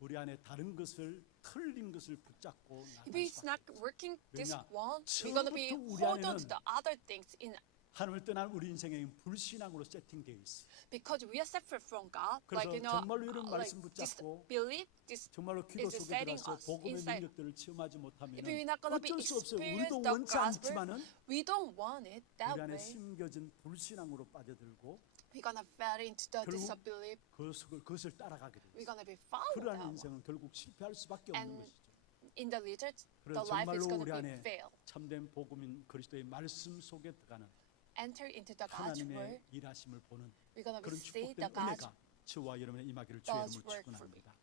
우리 안에 다른 것을 틀린 것을 붙잡고 If 나갈 it's 수밖에 not 없어요. working this 왜냐? one, we're gonna be 처음부터 우리 hold on to 안에는 the other things in 하나님을 떠난 우리 인생에 불신앙으로 세팅되어 있어. because we are separate from God. 그래서 Like, you know, 정말로 이런 like 말씀 this 붙잡고 belief, this 정말로 기도 is 속에 setting 들어서 us 복음의 inside. 능력들을 체험하지 못하면 If we're not gonna be 어쩔 수 없어요. experience 우리도 the 원치 gospel, 않지만은 we don't want it that 우리 안에 way. 심겨진 불신앙으로 빠져들고 We're gonna fall into the 결국 disbelief. 그것을 따라가게 돼요. We're gonna be found 그러한 that one. 인생은 결국 실패할 수밖에 없는 And 것이죠. in the result, the 그래서 life is 정말로 gonna 우리 be 안에 fail. 참된 복음인 그리스도의 말씀 속에 들어가는 Enter into the God's 하나님의 word. 일하심을 보는 We're gonna be 그런 see the 축복된 God's 은혜가 저와 여러분의 임하기를 주의 God's 이름으로 work for me. 축원합니다.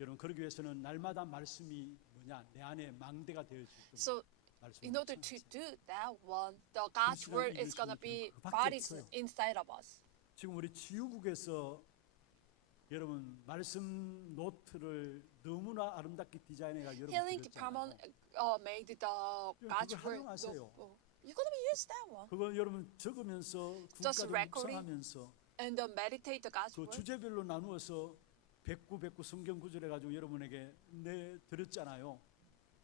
여러분 그러기 위해서는 날마다 말씀이 뭐냐 내 안에 망대가 되어 줄 겁니다. So in order to do that one, the God's 불신앙을 word 이길 is 수 gonna 있는 be 그밖에 bodies 없어요. inside of us. 지금 우리 지우국에서 여러분 말씀 노트를 너무나 아름답게 디자인해가 여러분 Healing 드렸잖아요. department made the God's 그걸 word. 활용하세요. You're gonna be use that one 그거 여러분 적으면서 Just 국가를 recording. 묵상하면서 and meditate the God's 그 word. 주제별로 나누어서 109 성경 구절 해가지고 여러분에게 내 드렸잖아요.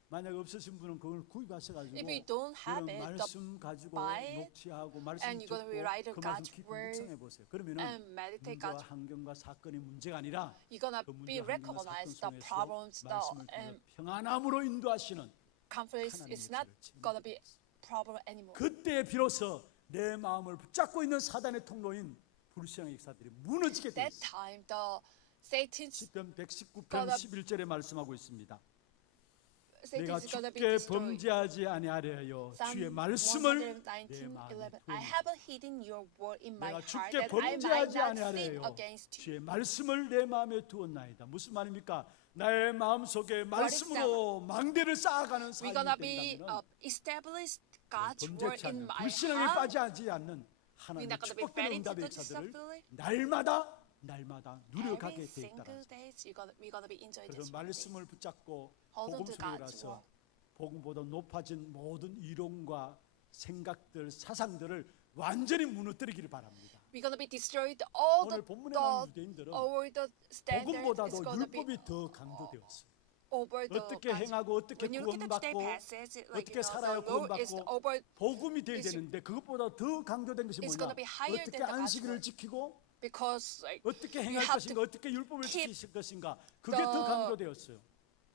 만약 없으신 분은 그걸 구입하셔가지고 If you don't have 여러분 it, 말씀 가지고 buy it, 녹취하고 말씀 and you're gonna be 듣고 write 그 말씀 God's 깊이 word 묵상해 보세요. 그러면은 and meditate 문제와 God's. 환경과 사건이 문제가 아니라 You're gonna 그 be 문제와 환경과 사건 recognize the 속에서 problems, the 말씀을 통해 and 평안함으로 인도하시는 conflicts. 하나님의 It's not 역사를 gonna be problem anymore. 그때 비로소 내 마음을 붙잡고 있는 사단의 통로인 불신앙의 역사들이 무너지게 돼 That 있어요. time, the Satan's 시편 119편 gonna- 11절에 말씀하고 있습니다. 내가 Satan's gonna be 주께 destroyed. 범죄하지 아니하려 Psalm 주의 말씀을 119:11. I have hidden your word in my 내가 heart 주께 that I might 범죄하지 not sin 아니하려 against you. 주의 말씀을 내 마음에 두었나이다. 무슨 말입니까? 나의 마음속에 말씀으로 망대를 쌓아가는 We're 삶이 gonna be 된다면 established God's 범죄치 word in 않는 my 불신앙에 heart. 빠지지 않는 We're 하나님의 not gonna be 축복된 fed into 응답의 the 역사들을 discipline. 날마다 누려가게 Every 돼 있다는 single day, we're gonna be enjoying 그래서 this. 말씀을 붙잡고 Hold on 복음 to 속에 God's 가서 word. 복음보다 높아진 모든 이론과 생각들, 사상들을 완전히 무너뜨리기를 바랍니다. We're gonna be destroyed all 오늘 the 본문에 나온 유대인들은 all the standards. 복음보다도 It's gonna be 율법이 더 강조되었어요. over the 어떻게 God's 행하고 어떻게 When you look at the today 구원받고 passage, like 어떻게 살아야 the law is 구원받고 over. 복음이 돼야 is- 되는데 그것보다 더 강조된 것이 It's 뭐냐? gonna be higher 어떻게 than the 안식일을 gospel. 지키고 Because like 어떻게 you 행할 have 것인가, to 어떻게 율법을 keep 지킬 것인가, 그게 the 더 강조되었어요.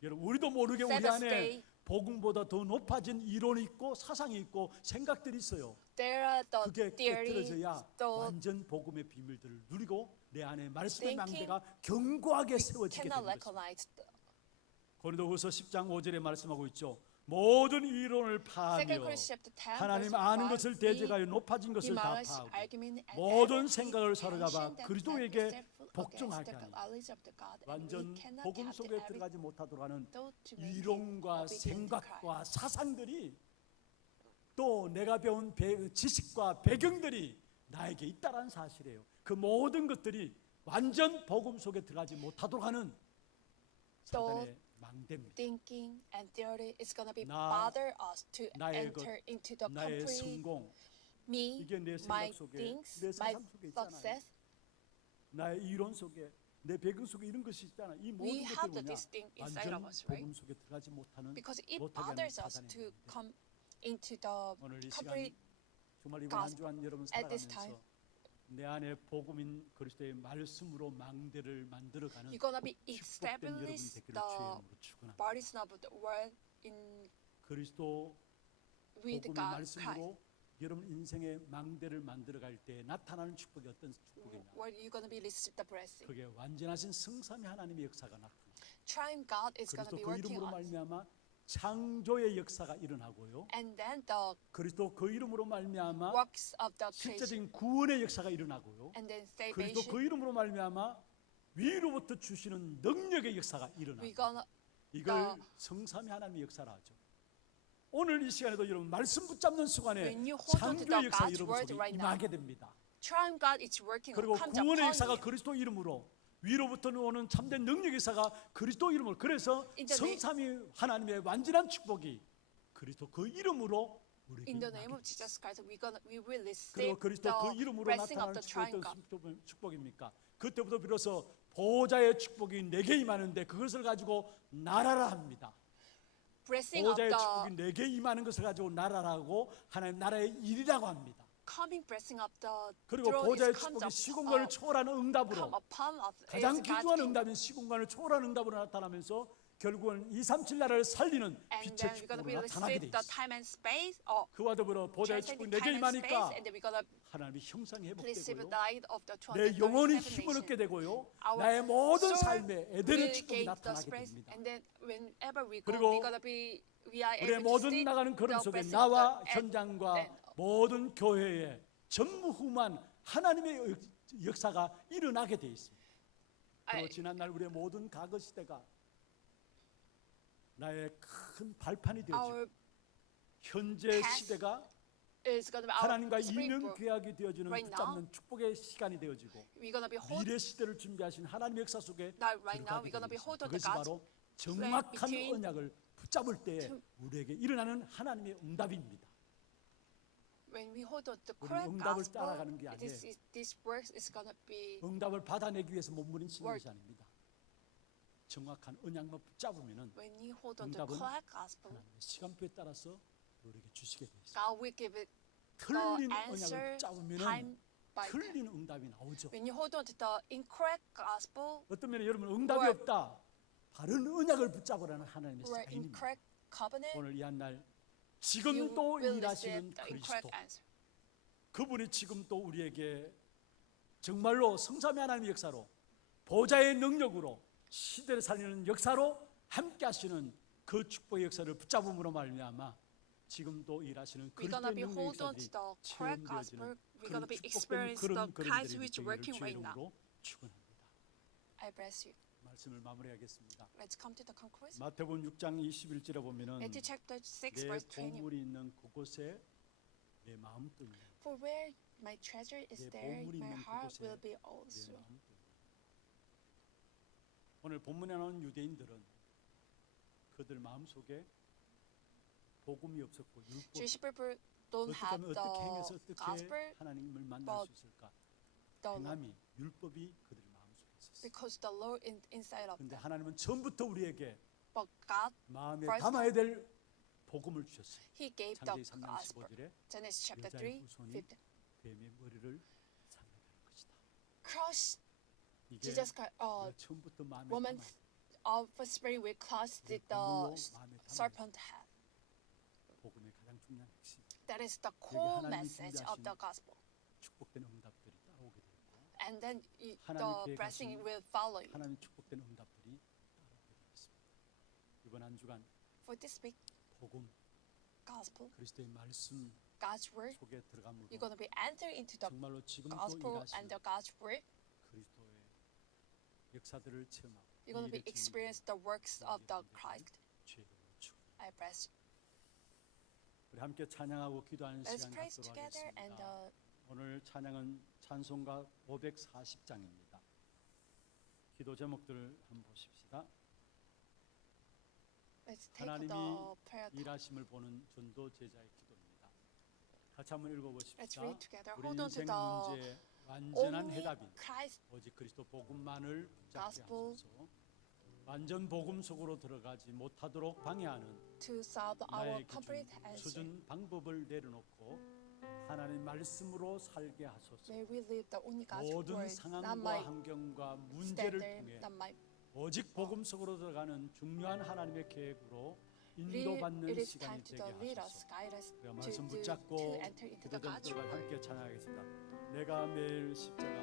여러분, 우리도 모르게 우리 Sabbath 안에 day. 복음보다 더 높아진 이론이 있고 사상이 있고 생각들이 있어요. there are 그게 the theories, 깨뜨려져야 the 완전 복음의 비밀들을 누리고 내 안에 말씀의 thinking 망대가 견고하게 세워지게 cannot 되는 것입니다. recognize. 고린도후서 10장 5절에 말씀하고 있죠. 모든 이론을 파하며 Second Corinthians chapter 10 하나님 verse 아는 5, 것을 we 대적하여 높아진 것을 다 demolish 파하고 argument and 모든 every 생각을 pretension 사로잡아 that 그리스도에게 set itself 복종하게 against the 하니 knowledge of the God, and we 완전 cannot 복음 have 속에 the 들어가지 못하도록 하는 thought to make him 이론과 obedient to Christ. 생각과 사상들이 또 내가 배운 지식과 배경들이 나에게 있다는 사실이에요. 그 모든 것들이 완전 복음 속에 들어가지 못하도록 하는 사단의 망대입니다. Thinking and theory is going to be 나, bother us to 나의 것, enter into the 나의 complete 성공, me, 이게 내 my 생각 속에, things, 내 my 사상 속에 있잖아요. success. 나의 이론 속에, 내 배경 속에 이런 것이 있잖아. 이 모든 We have 것들이 뭐냐? this thing inside 완전 of us, right? 복음 속에 들어가지 못하는 Because it 못하게 하는 bothers us 사단의 to 망대. come into the 오늘 이 시간 complete. 정말 이번 한 gospel 주간 여러분 at this 살아가면서 내 안에 복음인 그리스도의 말씀으로 망대를 만들어가는 You're going to be 축복된 여러분 established 되기를 the 주의 이름으로 축원합니다. bodies of the world in 그리스도 with 복음의 God Christ. 말씀으로 여러분 인생의 망대를 만들어갈 때 나타나는 축복이 어떤 축복이냐? Where you're going to be received the blessing. 그게 완전하신 성삼위 하나님의 역사가 나타나. Triune God is going to 그리스도 be 그 working 이름으로 on us. 말미암아 창조의 역사가 일어나고요. And then the 그리스도 그 이름으로 말미암아 works of the creation. 실제적인 구원의 역사가 일어나고요. And then 그리스도 salvation. 그 이름으로 말미암아 위로부터 주시는 능력의 역사가 We're 일어나고 gonna 이걸 성삼위 하나님의 역사라 하죠. 오늘 이 시간에도 여러분 말씀 붙잡는 순간에 When you hold on to 창조의 the 역사 God's 여러분 word 속에 right 임하게 됩니다. Triune God is working 그리고 comes 구원의 upon 역사가 you. 그리스도 이름으로 위로부터 오는 참된 능력의 역사가 그리스도 이름으로 그래서 In the name- 성삼위 하나님의 완전한 축복이 그리스도 그 이름으로 우리에게 In the 임하게 name of 됩니다. Jesus Christ, we will receive 그리고 그리스도 그 the 이름으로 blessing of 나타나는 the Triune 축복이 God. 어떤 축복입니까? 그때부터 비로소 보호자의 축복이 내게 임하는데 그것을 가지고 나라라 합니다. Blessing of 보호자의 the 축복이 내게 임하는 것을 가지고 나라라고 하나님 나라의 일이라고 합니다. coming blessing of the 그리고 throne 보호자의 is comes 축복이 up, 시공간을 초월하는 응답으로 come upon us. 가장 is God's 귀중한 kingdom. 응답인 시공간을 초월하는 응답으로 나타나면서 결국은 237 나라를 살리는 And 빛의 then we're gonna be 축복으로 나타나게 돼 receive the 있어요. time and space, or 그와 더불어 보호자의 축복이 transcending 내게 time and space, 임하니까 and then we're gonna 하나님의 형상이 receive the 회복되고요. light of the 내 영혼이 237 힘을 얻게 nation. 되고요. Our 나의 모든 soul 삶에 에덴의 will 축복이 gain the 나타나게 space, 됩니다. and then whenever we go, 그리고 we're gonna be we are 우리의 able to 모든 see 나가는 걸음 the 속에 blessing of 나와 the 현장과 then 모든 교회에 전무후무한 하나님의 역사가 일어나게 돼 있습니다. 그리고 I- 지난날 우리의 모든 과거 시대가 나의 큰 발판이 되어지고 our 현재 past 시대가 is gonna be our 하나님과 이명 springboard. 계약이 되어지는 Right 붙잡는 축복의 시간이 되어지고 We're gonna be hold 미래 시대를 준비하신 하나님의 역사 속에 now right now. 들어가게 We're gonna be 되는 hold on 것입니다. the 그것이 God's 바로 정확한 between 언약을 붙잡을 때에 two- 우리에게 일어나는 하나님의 응답입니다. when we hold on the 우리는 correct 응답을 gospel. 따라가는 게 아니에요. This works is gonna be 응답을 받아내기 위해서 몸부림치는 Word. 것이 아닙니다. 정확한 언약만 붙잡으면은 when you hold on the 응답은 correct gospel. 하나님의 시간표에 따라서 우리에게 주시게 되어 있습니다. God will give it 틀린 the 언약을 answer 붙잡으면은 time by time. 틀린 응답이 나오죠. When you hold on to the incorrect gospel 어떤 면에 여러분 응답이 Word. 없다. 바른 언약을 붙잡으라는 하나님의 or 사인입니다. incorrect covenant, 오늘 이 한 날 you 지금도 will 일하시는 receive the incorrect 그리스도 answer. 그분이 지금 또 우리에게 정말로 성삼위 하나님의 역사로 보좌의 능력으로 시대를 살리는 역사로 함께 하시는 그 축복의 역사를 붙잡음으로 말미암아 지금도 일하시는 We're gonna 그리스도의 be 능력의 hold on 역사들이 to the correct gospel. 체험되어지는 We're gonna 그런 be 축복된 experience the 그런 Christ 그림들이 who is 되기를 working 주의 right now. 이름으로 축원합니다. I bless you. 말씀을 마무리하겠습니다. Let's come to the conclusion. 마태복음 6장 21절에 보면은 Matthew chapter 6 내 verse 20. 보물이 있는 그곳에 내 마음도 있는 For where my treasure is 내 there, 보물이 my 있는 heart 그곳에 will be 내 also. 마음도 있는. 오늘 본문에 나오는 유대인들은 그들 마음속에 복음이 없었고 율법 Jewish people don't 어떻게 have 하면 어떻게 행해서 the 어떻게 gospel 하나님을 만날 but 수 있을까? the law, 행함이 율법이 그들 마음속에 있었어요. because the law inside of 근데 them. 하나님은 처음부터 우리에게 But God, 마음에 First 담아야 될 복음을 주셨어요. He gave the 창세기 3장 gospel. 15절에 Genesis chapter 여자의 3, 후손이 15. 뱀의 머리를 상하게 할 것이다. Crush 이게 Jesus Christ. 내가 처음부터 마음에 Woman 담아야 of spirit will crush 내 the 보물로 마음에 담아야 serpent head. 복음의 가장 중요한 핵심. That is the core 하나님이 message of 준비하신 the gospel. 축복된 응답들이 따라오게 되고 And then 하나님께 the blessing 가신 will follow you. 하나님 축복된 응답들이 따라오게 되겠습니다. 이번 한 주간 For this week, 복음 gospel, 그리스도의 말씀 God's word, 속에 들어감으로 you're going to be enter into the 정말로 지금도 gospel 일하시는 and the God's word. 그리스도의 역사들을 체험하고 You're going to be 이 일을 experience the works of the Christ. 주의 이름으로 축원합니다. I bless you. 우리 함께 찬양하고 기도하는 Let's 시간 praise 갖도록 together and 하겠습니다. 오늘 찬양은 찬송가 540장입니다. 기도 제목들을 한번 보십시다. let's take the 하나님이 prayer time. 일하심을 보는 전도 제자의 기도입니다. 같이 한번 Let's 읽어보십시다. read together. 우리 Hold on to 인생 the 문제의 완전한 only 해답인 Christ 오직 그리스도 복음만을 붙잡게 Gospel. 하소서. 완전 복음 속으로 들어가지 못하도록 방해하는 to solve our 나의 complete 기준, answer. 수준, 방법을 내려놓고 하나님 말씀으로 살게 하소서. May we live the only God's 모든 word, not 상황과 my 환경과 문제를 standard, 통해 not my 오직 복음 속으로 들어가는 중요한 하나님의 계획으로 It 인도받는 is 시간이 time to 되게 lead us, 하소서. guide us 우리가 to 말씀 enter 붙잡고 into the God's 기도전들과 word. 함께 찬양하겠습니다. 내가 매일 십자가